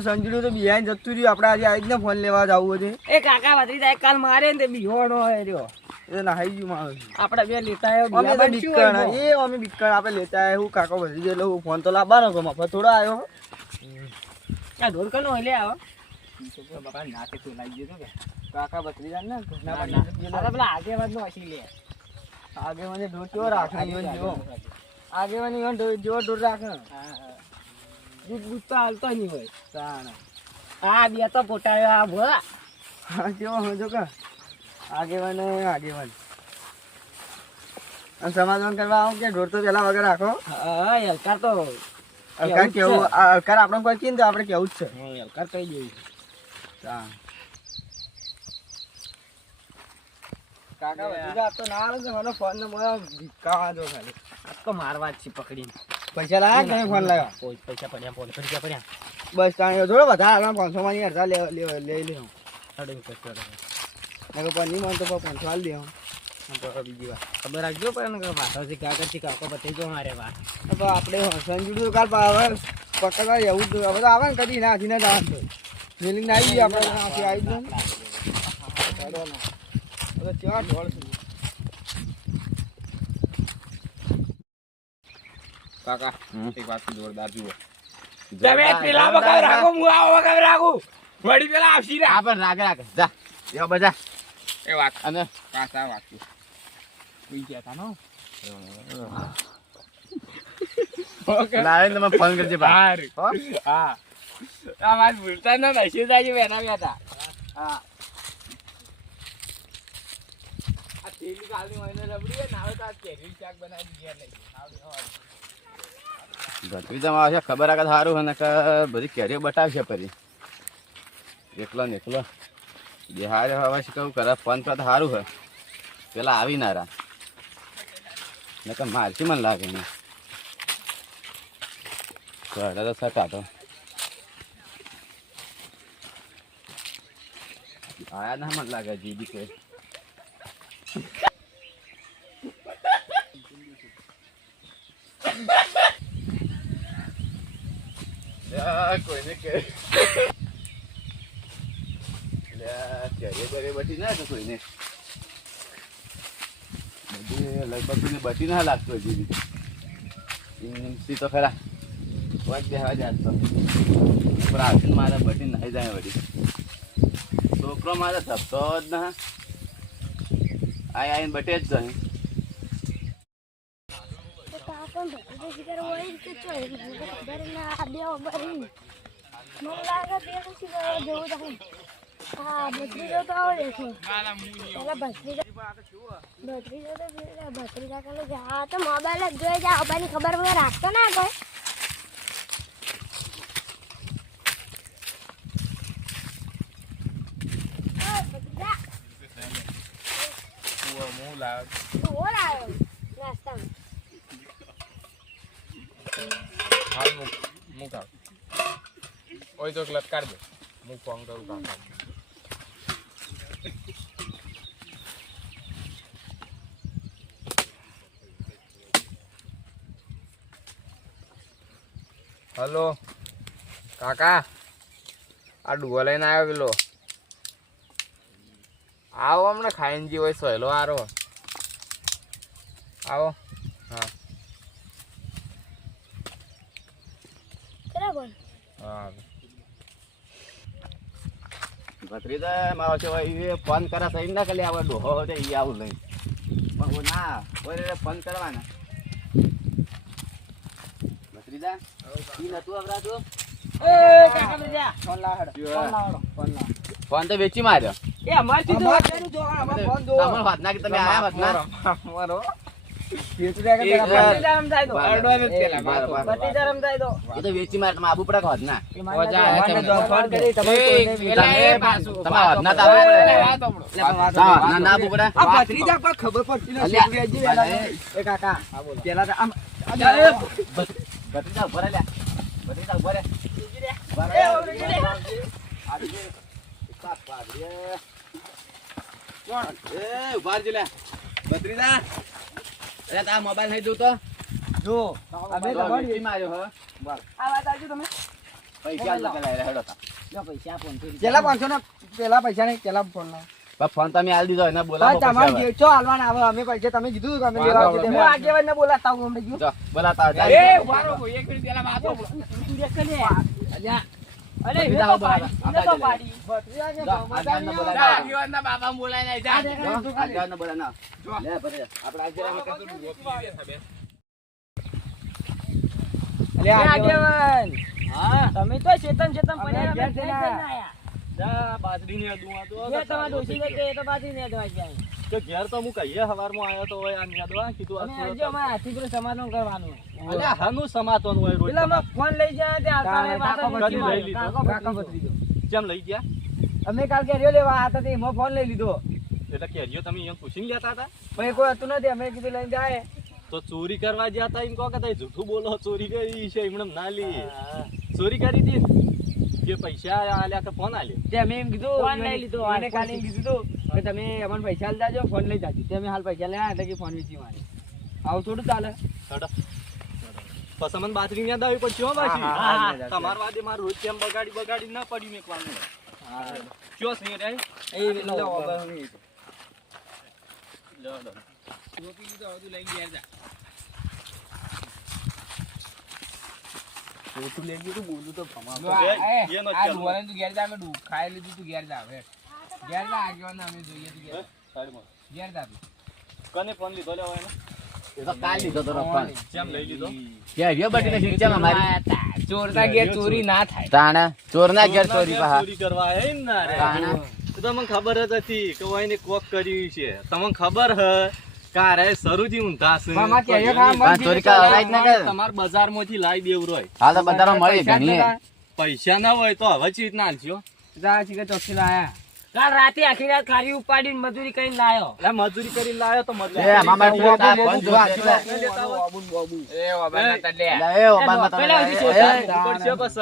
પેલું સંજુડું તો બિહાઈ જતું રહ્યું. આપણે આજે આવી જ ને ફોન લેવા જવું હતું. એ કાકા ભત્રીજા કાલ મારે ને તે બિહોણો હોય રહ્યો. એ નાહી ગયું મારું. આપણે બે લેતા આવ્યો અમે તો બીકણ અમે બીકણ આપણે લેતા આવ્યા. હું કાકો ભરી ગયો એટલે હું ફોન તો લાવવાનો હતો. મફત થોડો આવ્યો. આ ઢોલ કનો લે આવો બાપા નાકે તો લાગી ગયો કે કાકા ભત્રીજા ને પેલા આગેવાન નો હસી લે આગેવાને ઢોર કેવો રાખે જો આગેવાની જો ઢોર રાખે. દૂધ તો હાલતો નહીં હોય આ બે તો પોટાયો આ ભોળા હા કેવો સમજો કે આગેવાન અને સમાધાન કરવા આવું કે ઢોર તો પેલા વગર રાખો. હા હલકાર તો હલકાર કેવું હલકાર આપણે કોઈ કીધું તો આપણે કેવું જ છે. હલકાર કઈ જેવું કાકા ભત્રીજા તો ના આવે છે. મને ફોન ને મને ભીકાવા દો ખાલી. આ તો મારવા જ છે પકડીને. પૈસા લાયા કે ફોન લાવ્યા? કોઈ પૈસા પડ્યા 500 રૂપિયા પડ્યા. બસ તાણે થોડો વધારે 500 માં અડધા લઈ લે. પની માં તો 500 હાલ દે. બીજી વાત ખબર રાખજો પણ પાછળથી કાકા છે કાકો બતાવી દો મારે વાત. આપણે સંજુડું કાલ પકડવા એવું જ હવે આવે ને કદી ના ને જવાનું રેલિંગ ના આવી આપણે આવી જાય કેવા ઢોળ છે કાકા. એક વાત જોરદાર જુઓ. તમે પેલા વગર રાખો હું આ વગર રાખું વળી પેલા આવશી રે આ પણ રાગે જા યો બજા એ વાત અને કાકા વાક્યું કોઈ કહેતા નો લાવે તમે ફોન કરજે બહાર. હા આ વાત ભૂલતા ન નશી જાય બેઠા બેઠા. હા આ તેલી કાલની મહિને રબડી નાવે તો આ કેરી શાક બનાવી દીધા નહીં આવડી હોય ભત્રીજામાં આવશે ખબર આગળ સારું હોય ને કે બધી કેરીઓ બતાવશે પછી એકલો ને એકલો બિહાર હવે શું કહું કરે ફોન પર તો સારું હોય પેલા આવી નારા ને કે મારથી મને લાગે ને તો સટા તો આયા ના મને લાગે જીબી કે કોઈને કે બટી ના તો કોઈને બધી લગભગ બટી ના લાગતો હજી બી તો ખરા કોઈ બેહવા જાય તો પણ આવશે મારે બટી નાઈ જાય વળી છોકરો મારે ધપતો જ ના આઈને બટે જ જાય. ભત્રીજો તો આવડે છે ભત્રીજા કરે જા તો મોબાઈલ જ જોઈ જા અબાની ખબર વગર રાખતો ના કોઈ. ઓય તો લટકાર દે હું ફોન કરું કાકા. હલો કાકા આ ડુઓ લઈને આવ્યો પેલો આવો હમણાં ખાઈને જે હોય સહેલો આરો આવો. હા હા ભત્રીજા મારો છે ફોન કરે સહી ના કરે આવે ડોહો એ આવું લઈ પણ ના કોઈ ફોન કરવાના ભત્રીજા નતું અવરાતું ફોન તો વેચી માર્યો. એ અમારથી તો તમારો વાત ના કે તમે આયા વાત ના અમારો એ તો વેચી મારે તમે આબુ પડે વાત ના ના આબુ પડે ખબર પડતી કાકા પેલા ભત્રીજા ઉભા રે ભત્રીજા ઉભા રે ઉભા જ લે ભત્રીજા. અરે તારા મોબાઈલ નહીં જોતો જો અમે માર્યો હ આ વાત આવજો તમે પૈસા આલજો પેલા હેડો તા. લો પૈસા 500 પેલા 500 ના પેલા પૈસા નહીં પેલા ફોન ના પણ ફોન તમે આલી દીધો એને બોલાવો તમારે પછી જે છો હાલવાના આવે અમે પૈસા તમે કીધું કે અમે વાંધો લેવા આવશે નહીં. હું આગેવાનને બોલાવતા હું હમણાં ગયું જો બોલાતા એ જાય. ઉભારો એક મિનિટ પેલા વાતો દેખ લે અલ્યા અરે બધી એ જાઓ તો પાડી બરાબર. એ તો પાડી ભત્રીજા કે જા, ભમાતા આગેવાનને નહીં બોલાવો. આવે. આગેવાનના બાબા બોલાય નહીં જા જો, આગેવાનને બોલા ના. લે ભરે. આપણે આગેવાનને કીધું. અરે આગેવાન હા તમે તો ચેતન ચેતન અમે પડ્યા ઘેર અમે જઈને ઘેર જઈને આયા. જા બાજરીની અદુઆ તો એ તમારા ડોશી ને કે એ તો બાજી ને દવા જાય કે ઘેર તો હું કહીએ હવારમાં આવ્યો તો હોય આ ન્યાદવા કીધું અમે આ આજે અમારા હાથી પર સમાધાન કરવાનું અલ્યા હાનું સમાતોન હોય રોજ પેલા અમે ફોન લઈ જાય તે આવતા રહે પાછા કાકા મૂકી લઈ મારે. લીધો. કાકો ભત્રીજો. કેમ લઈ ગયા અમે કાલ કેરીઓ લેવા આવ્યા હતા તે એમાં ફોન લઈ લીધો એટલે કેરીઓ તમે અહીંયા પૂછીને લેતા હતા પછી કોઈ હતું નથી અમે કીધું લઈને જાય તો ચોરી કરવા ગયા હતા એમ કહો કે તમે જૂઠું બોલો ચોરી કરી છે એમણે ના લી ચોરી કરી હતી કે પૈસા આલ્યા કે ફોન આલ્યો તે અમે એમ કીધું ફોન લઈ લીધો. એને કાલે એમ કીધું હતું કે તમે અમને પૈસા આલી જાજો ફોન લઈ જાજો તે અમે હાલ પૈસા લઈ આવ્યા એટલે કે ફોન વેચી મારે આવું થોડું ચાલે ચડો પછી મને બાજરી યાદ આવી પછી હો પાછી હા, હા, હા, હા. તમાર વાદે મારું રોજ કેમ બગાડી ના પડ્યું મેકવાનું કયો છે રે એ લો હવે હું લો લો તું લઈ ગયું બોલું તો ભમા એ નો ચાલ તું ઘેર જા અમે ખાઈ લીધું તું ઘેર જા હવે ઘેર જા આગેવાન અમે જોઈએ તું ઘેર સાડીમાં ઘેર જા કને ફોન લીધો લેવો એને એ તો કાલ લીધો તો ફોન. કેમ લઈ લીધો કેરીઓ બટીને શીખશે અમારી. ચોરના ઘેર ચોરી ના થાય તાણે ચોરના ઘેર ચોરી પાહા. ચોરી કરવા આયા ને ના રે તાણે. તો તમને ખબર જ હતી કે ઓયને કોક કર્યું છે તમને ખબર હ કારે સરુજી ઊંધા છે મામા કેરીઓ ખાવા પણ ચોરી કરવા જ ના કરે. તમાર બજારમાંથી લાવી દેવું રોય હાલ તો બધામાં મળી ઘણી. પૈસા ના હોય તો હવે ચીજ ના આલજો જા ચીકે ચોખ્ખી લાયા કાલ રાતે આખી રાત ખારી ઉપાડીને મજૂરી કરીને લાયો એટલે મજૂરી કરીને લાવ્યો તો એ મામા તું આ ફોન જોવા એટલે. એ ઓબાના તલે એટલે એ ઓબાનમાં તમે પેલા એ, સુધી એ, પડશે બસ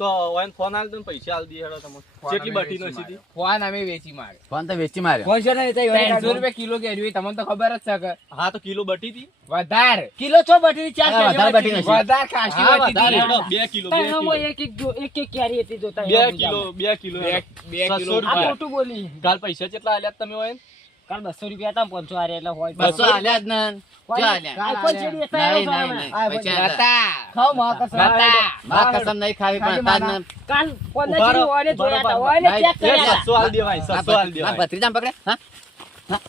તો ઓયન ફોન આલ દો ને પૈસા આલ દી હેડો તમે કેટલી બટી નો સીધી ફોન અમે વેચી મારે ફોન તો વેચી માર્યો. ફોન છે ને એ તો 300 રૂપિયા કિલો કેરી તમને તો ખબર જ છે કે હા તો કિલો બટી હતી વધારે કિલો છો બટી ચાર હા, વધારે બટી નથી. વધારે ખાસી હા, વધી વધારે હતી. હેડો 2 કિલો 2 કિલો એક એક કેરી હતી જોતા 2 કિલો 2 કિલો બે હેડો. કિલો 700 આ રૂપિયા. ખોટું બોલી કાલ પૈસા કેટલા આલ્યા તમે ઓયન કાલ 200 રૂપિયા હતા 500 આરે એટલે હોય 200 આલ્યા જ ને. ક્યાં આલ્યા? આઈફોન ચેડી હતા નહીં, એનો નહીં, નહીં. સામે. પૈસા હતા. નતા. ખાઓ માં કસમ. નતા. માં કસમ નહીં ખાવી પણ તાજ ને. કાલ કોને ઉભા રહો, ચેડી હોય ને ઉભા રહો, જોયા હતા ઉભા હોય ને રહો. ચેક કર્યા હતા. 700 આલ દેવાય 700 આલ આ દેવાય ભત્રીજાને પકડે હા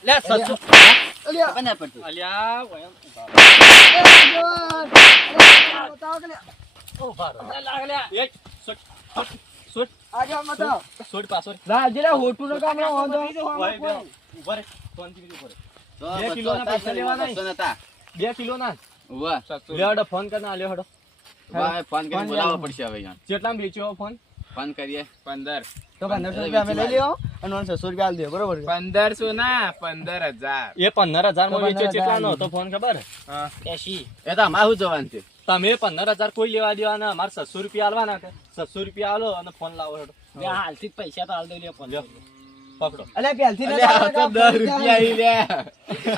લે 700 ખબર ના પડતું. અલ્યા ઓયન ઉભા રહો. એક સોટ સોટ આગળ મત આવો. સોટ પાછો રાજેલા હોટુ નો કામ ના હોંદો. ઓય બે ઉભા રે શાંતિથી ઉભા રે તો 2 કિલોના પૈસા લેવાના નહીં. 200 નતા. 2 કિલો ના ઉવ્વા. લેડો ફોન કરીને આલ્યો હેડો ઉવ્વા, ફોન કરીને બોલાવવો પડશે હવે યાર. કેટલામાં વેચ્યો ફોન ફોન કરીએ 15. તો 1500 રૂપિયા અમે લઈ લ્યો અને 600 રૂપિયા આલ દે બરોબર છે? 1500 ના 15000 એ 15000 માં વેચ્યો 15,000 કેટલાનો હતો ફોન ખબર 80 એ તો અમારે શું જોવાનું છે? તમે 15000 કોઈ લેવા દેવાના અમારે 700 રૂપિયા આલવાના કે 700 રૂપિયા આલો અને ફોન લાવો હેડો બે હાલથી જ પૈસા તો હાલ દો લ્યો લ્યો પકડો અલ્યા પહેલથી નતા અલ્યા, આ તો આવતા. 10 રૂપિયા ઈ લે.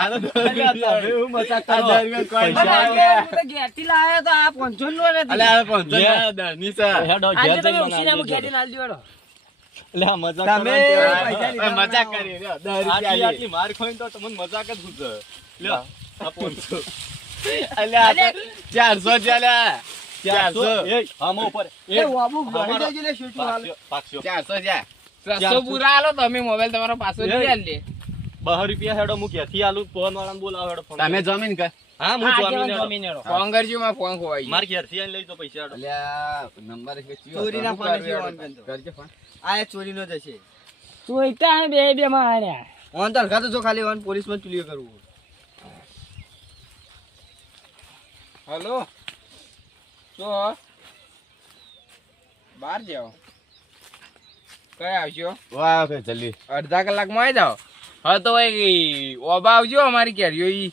આનો 10 રૂપિયા તમે હું મજાક કરો આ 10 રૂપિયા કોઈ પૈસા ના આલો. હું તો ઘેરથી લાવ્યો તો આ 500 નો નથી અલ્યા, હવે પહોંચો લે. ને, 10 ની છે. હેડો આજે ઘેર તમે જઈને ઉછીને બનાવી ઘેરથી દેજો. લાલ દીવાડો લે આ મજાક તમે કરવાની પૈસા લીધા હવે મજાક કરી લ્યો, 10 રૂપિયા આટલી લે. આટલી માર ખોઈને તો તમને મજાક જ પૂછે લ્યો આ 500 અલ્યા, આ તો 400 છે અલ્યા. 400 એ આમાં ઉપર એ વાબુ અમારો- ભરી દેજો લે શૂટ હાલ. 500 400 છે. 300 પૂરા આલો તમે મોબાઈલ તમારો પાછો લઈ આલ લે 2 રૂપિયા હેડો હું ક્યાંથી આલું ફોન વાળાને બોલાવો હેડો ફોન તમે જમીન કર. હા હું જમીન હેડો. ફોન કરજો માં ફોન ખોવાઈ માર ઘેરથી આઈને લઈ તો પૈસા હેડો અલ્યા, નંબર છે ચિયો. ચોરીના ફોન છે ઓન કરજો. કરજો ફોન. આ એ ચોરીનો જ હશે. તું ઇટા બે બે માં આલ્યા ઓન તો હલકા તો જો ખાલી ઓન પોલીસમાં ક્લિયર કરવું. હલો શું બહાર જાઓ કઈ આવજો વાહ, કે જલ્દી. અડધા કલાકમાં આવી જાઓ હા તો ભાઈ ઓબા આવજો અમારી કેરીઓ ઈ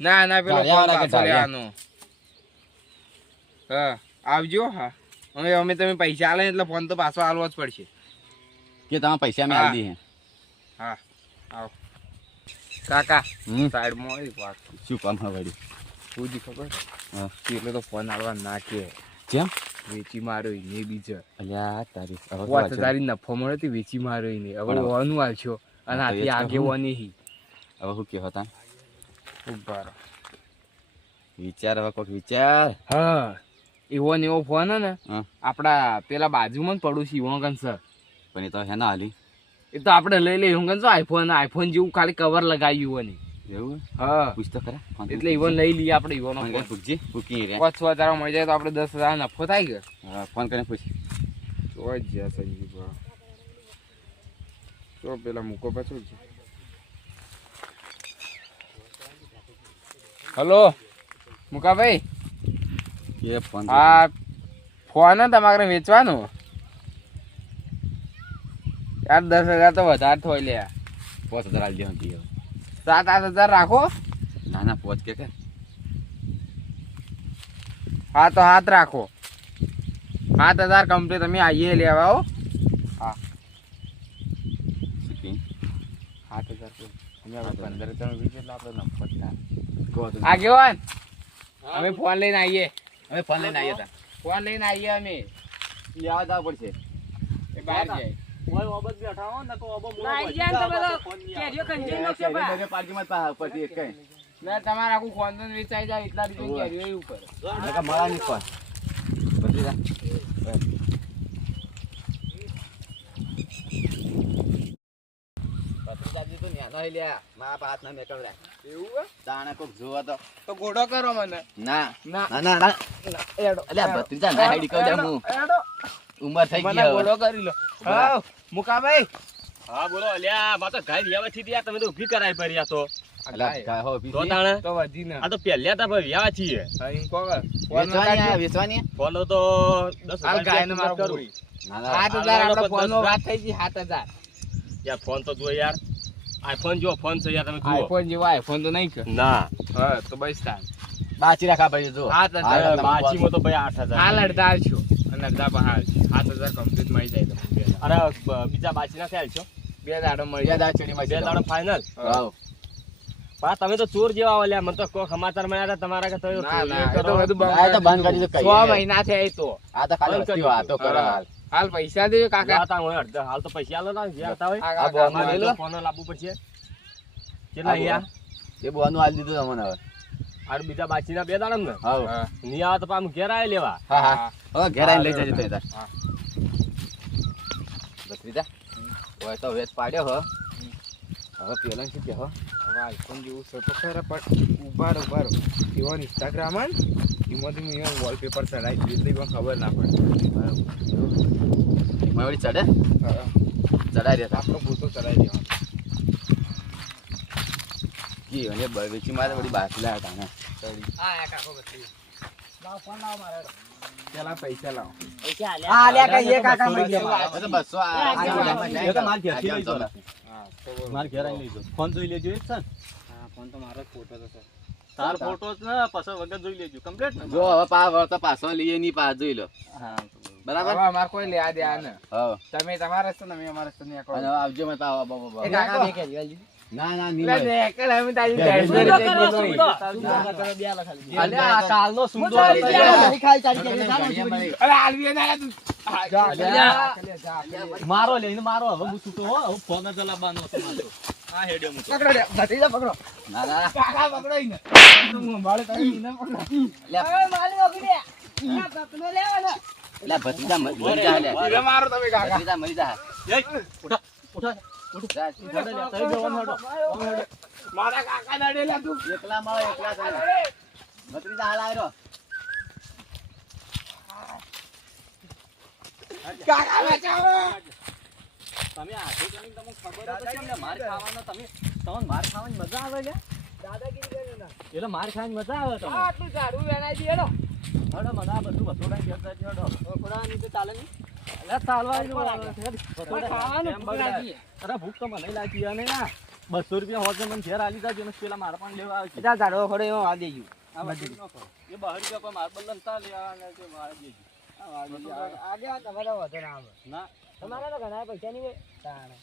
ના ના પેલો ફોન ધારિયા વાળા કે પાછો ધારિયા? લેવાનો હા આવજો હા હવે અમે તમે પૈસા આલે એટલે ફોન તો પાછો આલવો જ પડશે કે તમે પૈસા મેં હા. આલી હે. હા આવો કાકા હમ. સાઈડમાં આવી વાત શું કામ હે વળી? પૂછી ખબર હા. એટલે તો ફોન આલવા ના કે કેમ વેચી માર્યો ઈને બીજો અલ્યા તારી હવે 5000 નફો મળ્યો તે વેચી માર્યો ઈને હવે પણ ઓનું આલશો અને હા, તો આથી એ જ આગે કહું. ઓની હી હવે શું કહો તા ઉભા રહો. વિચાર હવે કોઈક વિચાર હા એવો ને એવો ફોન હે ને હા. આપડા પેલા બાજુમાં જ પડોશી વોગન સર પણ એ તો હેના હાલી એ તો આપણે લઈ લઈએ હું કહું આઈફોન જેવું ખાલી કવર લગાવ્યું હોય એવું હા પૂછ તો ખરા ફોન એટલે ઈવન લઈ લઈએ આપણે ઈવોનો ફોન કરીને પૂછજે પૂકી રે 5000 મળી જાય તો આપણે 10000 નફો થાય કે હા, ફોન કરીને પૂછ તો જ સંજીવ તો પેલા મૂકો પાછું જ હલો મુકાભાઈ કે ફોન આ ફોન હે તમારે વેચવાનો યાર 10000 તો વધારે થોય લે 5000 આલી દે હંતી 7-8 રાખો ના ના પોચ કે હા તો હાથ રાખો 7000 કમ્પ્લીટ તમે આવીએ લેવા હો સુકી 7000 અમે હવે 15 જણ વીસ એટલે આપણે નફો જ થાય કહો તો આગેવાન અમે ફોન લઈને આવીએ હવે ફોન લઈને આવીએ તા ફોન લઈને આવીએ અમે યાદ આવ પડશે એ બહાર જાય ઓય ઓબત બેઠા હો ને તો ઓબો મોળો ના, પહોંચી યાર, તમે જાઓ, તો ફોન નહીં કેરીઓ આવે. કંટીન નો છે બા. પાર્કિંગમાં પા ઉપરથી એક કઈ ના તમારે આખું ખોંદન વેચાઈ જાય એટલા રીતે ઓવે. કેરીઓ ઉપર નકા મળા નહીં ફોન બદલી જા પત્રીજાજી તો ન્યાનો હે લ્યા મા પાત ના મેકળ રે એવું હે? દાણે કોક જોવા તો ગોડો કરો મને ના ના ના ના એડો અલ્યા ભત્રીજા ના હેડી કહું દે હું એડો ઉંમર થઈ મને ગઈ હવે ગોડો કરી લો હા મુકાભાઈ હા બોલો અલ્યા બા તો ગાય વ્યાવા થી તમે તો ઊભી કરાય પરી આ તો અલ્યા ગાય હો તો પીસી તાણે તો વધી ને આ તો પહેલ્યા તા ભાઈ વ્યાવા છીએ હા એમ કહો ફોન વેચવાની આ વેચવાની ફોન તો 10,000 હાલ ગાયને મારો કરું પૂરી. ના ના 7000 હાલો, આપણો ફોન નો 10,000. વાત થઈ ગઈ 7000 યાર ફોન તો જો યાર આઈફોન જો ફોન છે યાર તમે જુઓ આઈફોન જેવો આઈફોન તો નહીં કે ના હા તો બસ તાર બાચી રાખા ભાઈ જો હા, તો હા, ચાલો, તમે બાચીમાં તો ભાઈ 8,000 હાલ અડધા છો અને અડધા બહાર 7000 કમ્પ્લીટ મળી જાય તમને અરે બીજા બાચીના ખ્યાલ છો બે દાડો મળી બે જાય દાચડીમાં બે દાડો ફાઇનલ વાવ પા તમે તો ચોર જેવા ઓલ્યા મને તો કોઈ સમાચાર મળ્યા હતા તમારા કે તમે ના ના ચોરીઓ એ તો કરો. બધું આ તો બંધ કરી દો કઈ 6 મહિના થયા એ તો આ તો ખાલી વસ્તી વાતો કરો હાલ હાલ પૈસા દેજો કાકા લાવતા હોય અડધા હાલ તો પૈસા આલો ના જ્યાં હતા હોય આ આ કાકા, બોમ્બ મારે લઈ તો લો ફોન લાવવું પડશે કેટલા અહીંયા એ બોનું હાલ દીધું તમને હવે આ બીજા બાચીના બે દાડા ને હાવ હા, ની આવે તો પાછું ઘેર આય લેવા હા હા હવે ઘેર આવીને લઈ જજો તઈ તાર હા. બત્રીજા હોય તો વેચ પાડ્યો હો હવે પેલા શું કે હો હવે આઈફોન જેવું છે તો ખરા પણ ઉભા રહો એવો ઇન્સ્ટાગ્રામ હે ને એમાંથી મેં વોલપેપર ચડાવી દીધું એટલે એમાં ખબર ના પડે મળી ચડે હા, ચડાઈ દેતા આપણો પોતો ચડાવી દેવાનો કી અને વેચી મારે વળી બાકી લાયા તાને પેલા પૈસા લાવો હા, લ્યા, કહીએ કાકા મળી એ તો 200 એ તો માર ઘેરથી લઈ જાઓ. હા તો માર ઘેર આવીને લઈ જાઓ. ફોન જોઈ લેજો એ જ છે ને? હા ફોન તો મારો જ ફોટો તો છે તાર ફોટો જ ને પછી વગર જોઈ લેજો કમ્પ્લીટ ને જો હવે પા વળતા પાછો લઈએ ની પા જોઈ લો હા બરાબર હવે અમારે કોઈ લેવા દેવા ને હા તમે તમારા રસ્તે ને અમે અમારા રસ્તે નહીં અને હવે આવજો મત આવો બાબા એ કાકા બે કેરી વાલી ના ના ની લે મળે. ને એકલ અમે તારી બે, ગાડી બે, જોડે બે, જઈએ બે, તો. અલ્યા આ કાલનો સુંદર અરે અલ્યા, આલવી ના તું અલ્યા. જા મારો લઈને મારો હવે હું છૂટો હો હવે ફોન જ લાવવાનો છે મારો આ હેડ્યો હું તો. પકડો લે ભત્રીજા પકડો ના ના કાકા પકડો ઈને તું મારે તારી ઈને પકડો અલ્યા, ભત્રીજા મરી જા અલ્યા. ઈને મારો તમે કાકા ભત્રીજા મરી જા એય, ઉઠા ઉઠા જા, હેડો લ્યા, તઈ જવાનું હેડો. મારા કાકા નડે લે તું એકલા મળો એકલા થાય ભત્રીજા હાલ આવ્યો કાકા બચાવો તમે આખો કરીને તમને ખબર હોય પછી અમને માર ખાવાનો તમને માર ખાવાની મજા આવે છે એટલે માર ખાવાની મજા આવે તમને આટલું ઝાડું વેણાઈ દી હેડો હેડો મને આ બધું વસોડાઈ બેસતા જ હેડો વસોડાની તો ચાલે નહીં એટલે ચાલવાનું ખાવાનું ભૂખ લાગી. અરે ભૂખ તો મને લાગી અને ના 200 રૂપિયા હોત ને મને ઘેર આલી જાજો ને પેલા માર પણ લેવા આવે છે જા ઝાડવો ખડો એમાં આ દેજો આ બધું ન કરો. એ 12 રૂપિયા કોઈ માર બદલે તા લેવા અને તે માર દેજો આગે તમારે વધુ ના આવે ના તમારે તો ઘણા પૈસા નહીં હોય તાણે